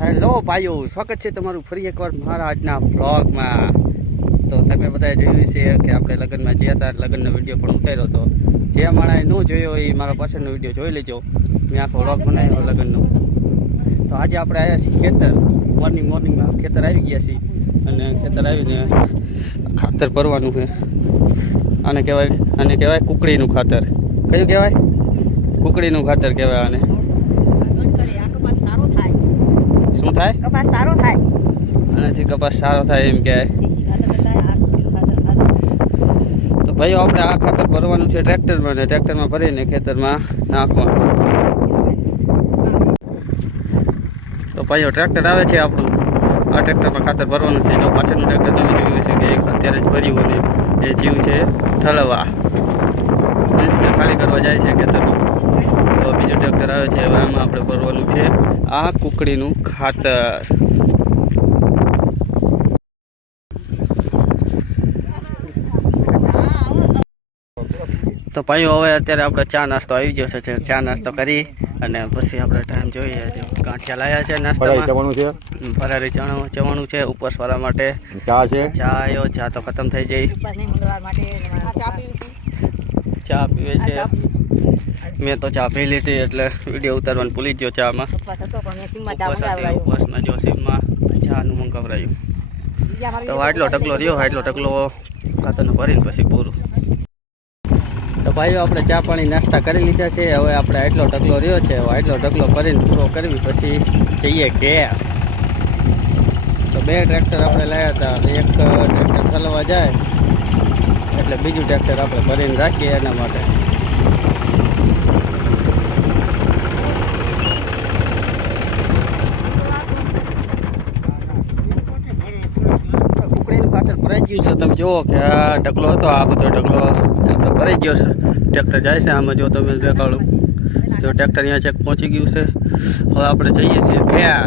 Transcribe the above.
Hello ભાઈઓ, સ્વાગત છે તમારું ફરી એકવાર મારા આજના વ્લોગમાં। તો તમે બધાએ જોયું છે કે આપણે લગ્નમાં ગયા હતા, લગ્નનો વિડીયો પણ ઉતાર્યો હતો। જે માણસે ન જોયો એ મારા પાછળનો વિડીયો જોઈ લેજો, મેં આખો વ્લોગ બનાવ્યો લગ્નનો। તો આજે આપણે આવ્યા છીએ ખેતર, મોર્નિંગમાં ખેતર આવી ગયા છીએ અને ખેતર આવીને ખાતર ભરવાનું છે। આને કહેવાય કુકડીનું ખાતર। કયું કહેવાય? કુકડીનું ખાતર કહેવાય આને। શું થાય? કપાસ સારો થાય, આનાથી કપાસ સારો થાય એમ કહેવાય। તો ભાઈઓ આપણે આ ખાતર ભરવાનું છે ટ્રેક્ટરમાં, ને ટ્રેક્ટરમાં ભરીને ખેતરમાં નાખવાનું। તો ભાઈઓ ટ્રેક્ટર આવે છે આપણું, આ ટ્રેક્ટરમાં ખાતર ભરવાનું છે। જો પાછળનું ટ્રેક્ટર તમે જોયું છે કે એક અત્યારે જ ભર્યું અને એ જીવ છે ઠલવા, મીન્સ કે ખાલી કરવા જાય છે ખેતરનું। તો બીજું ટ્રેક્ટર આવે છે, હવે આમાં આપણે ભરવાનું છે આ કુકડીનું ખાતર। તો ભાઈઓ હવે અત્યારે આપણે ચા નાસ્તો આવી ગયો છે, ચા નાસ્તો કરી અને પછી આપણે ટાઈમ જોઈએ। ગાંઠિયા લાયા છે નાસ્તામાં, ફરારી ચવાણું છે ઉપવાસવાળા માટે। ચા છે, ચા આવ્યો, ચા તો ખતમ થઈ જઈ, ચા પીવે છે। મેં તો ચા પી લીધી એટલે વિડીયો ઉતારવાનું ભૂલી ગયો ચામાં। ઉપવાસમાં જો સીમમાં ચાનું મંગાવરાયું, તો આટલો ઢગલો રહ્યો, આટલો ઢગલો ખાતરનો ભરીને પછી પૂરું। તો ભાઈઓ આપણે ચા પાણી નાસ્તા કરી લીધા છે, હવે આપણે આટલો ઢગલો રહ્યો છે, હવે આટલો ઢગલો ભરીને પૂરો કરવી પછી જઈએ ઘેર। તો બે ટ્રેક્ટર આપણે લાવ્યા હતા, એક ટ્રેક્ટર ચલાવવા જાય એટલે બીજું ટ્રેક્ટર આપણે ભરીને રાખીએ એના માટે। કુકડીનું ખાતર ભરાઈ ગયું છે, તમે જુઓ કે આ ઢગલો હતો, આ બધો ઢગલો આપણે ભરાઈ ગયો છે। ટ્રેક્ટર જાય છે આમાં, જો તમે દેખાડું તો ટ્રેક્ટર અહીંયા ચેક પહોંચી ગયું છે। હવે આપણે જઈએ છીએ ઘેર।